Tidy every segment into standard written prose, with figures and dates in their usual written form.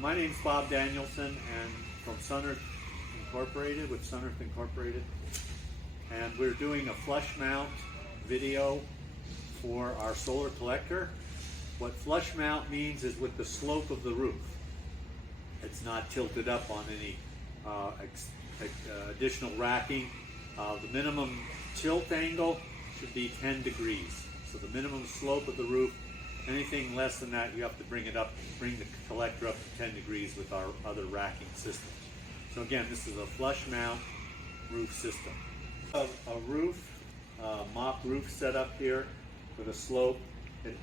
My name's Bob Danielson, and from SunEarth Incorporated, with SunEarth Incorporated, and we're doing a flush mount video for our solar collector. What flush mount means is with the slope of the roof. It's not tilted up on any additional racking. The minimum tilt angle should be 10 degrees. So the minimum slope of the roof, anything less than that, you have to bring the collector up to 10 degrees with our other racking system. So again, this is a flush mount roof system. A roof, mop roof set up here with a slope.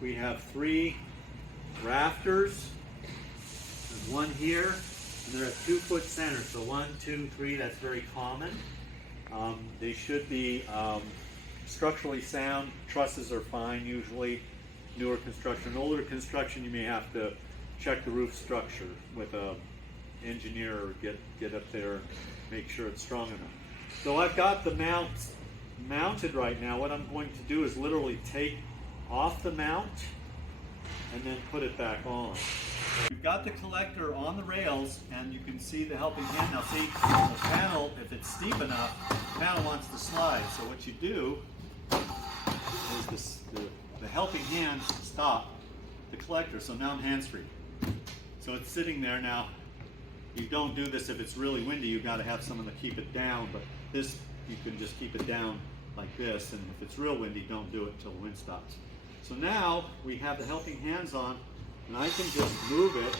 We have 3 rafters. There's one here, and they're at 2-foot center. So 1, 2, 3, that's very common. They should be structurally sound. Trusses are fine usually. Newer construction. Older construction, you may have to check the roof structure with a engineer or get up there and make sure it's strong enough. So I've got the mounts mounted right now. What I'm going to do is literally take off the mount and then put it back on. You've got the collector on the rails, and you can see the helping hand. Now see, the panel, if it's steep enough, the panel wants to slide. So what you do is the helping hand stop the collector. So now I'm hands-free. So it's sitting there now. You don't do this if it's really windy. You've got to have someone to keep it down, but this, you can just keep it down like this, and if it's real windy, don't do it until the wind stops. So now we have the helping hands on, and I can just move it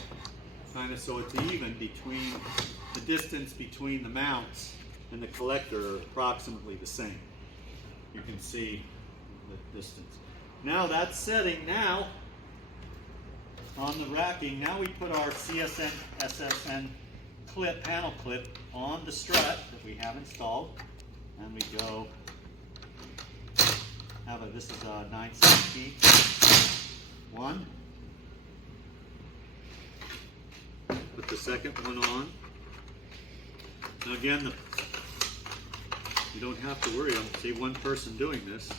kind of so it's even between the distance between the mounts and the collector are approximately the same. You can see the distance. Now that's setting now on the racking. Now we put our CSN SSN clip, panel clip on the strut that we have installed, and we go this is a 9/16 one. Put the second one on. Now again, you don't have to worry. I see one person doing this.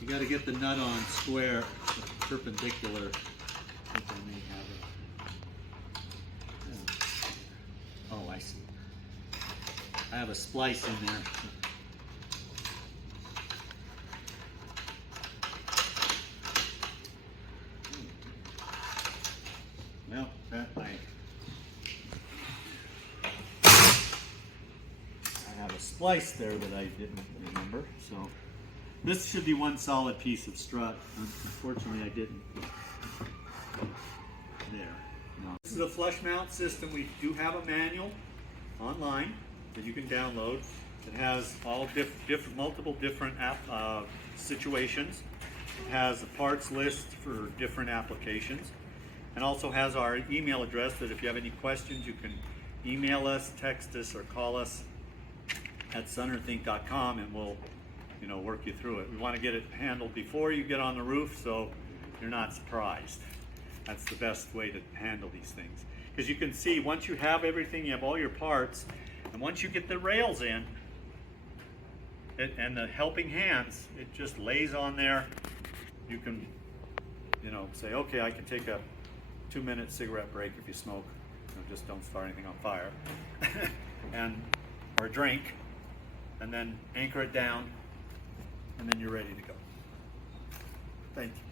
You got to get the nut on square, perpendicular. I think I may have it. Oh, I see. I have a splice in there. Well, I have a splice there that I didn't remember. So this should be one solid piece of strut. Unfortunately, I didn't. There. No. This is a flush mount system. We do have a manual online that you can download. It has all multiple different situations. It has a parts list for different applications, and also has our email address that if you have any questions, you can email us, text us, or call us at sunearthinc.com, and we'll work you through it. We want to get it handled before you get on the roof so you're not surprised. That's the best way to handle these things. Because you can see, once you have everything, you have all your parts, and once you get the rails in, and the helping hands, it just lays on there. You can, say, okay, I can take a 2-minute cigarette break if you smoke. Just don't start anything on fire. or drink, and then anchor it down, and then you're ready to go. Thank you.